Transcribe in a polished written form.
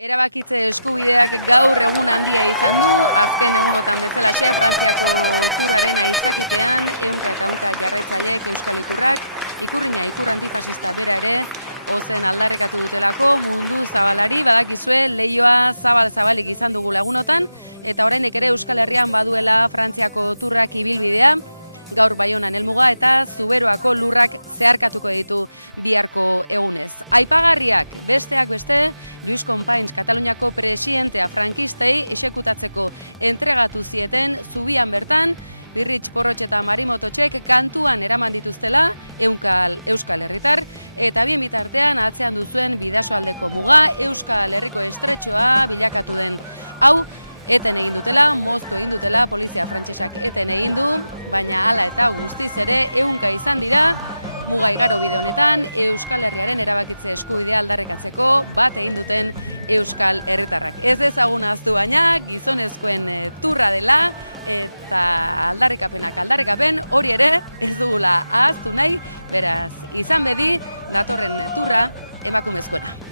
Erabakitze eskubideak gaur egun handia izan du, azken egunotan bezalaxe Frantziako turraren aitzakitean, ehunka eta ehunka jarraitzaileek euskal ikurrak, ikurrina ikur antifasista bera ere, ozen aldarrekatu dutelako mundu zabalari, badakizue leioa zabalik izan dugu lagunotan, eta oraindik ere Euskal Herrian baduela Frantziako turrak ibilbidea, gaur Baionan helmuga eta Zuberoako lurrak zeharkatuko ditu biharko egunez. Aipagarriak, besteak beste, Luis Companys Kataluniako presidentea frankistei exekutatzeko entregatu zieten Zubian bertan, Birritx Porrotx eta Marimototxek kantuan eraman dituztela Euskal Herritar, eta bien bitartean atzean duzuen Bidasoaldeko muga, Euskal Herriko estretxoa bilakatu den hau, eten egin dutela, moztu egin dutela, polizia frantsesak eten egin du, baina hala eta guztiz ere ehunka izan dira, muga igaro bide honetan, Euskal Herriaren erabakitze eskubidea aldarrekatzeko bat egin duten Euskal Herritarrak. Ez dezagun ahaztu baina, gizonezkoen turra dela, eta aldarrikapen hori ere ez dugula ahaztu nahi, beraz, izan bedi, datorren turra emakumezkoena.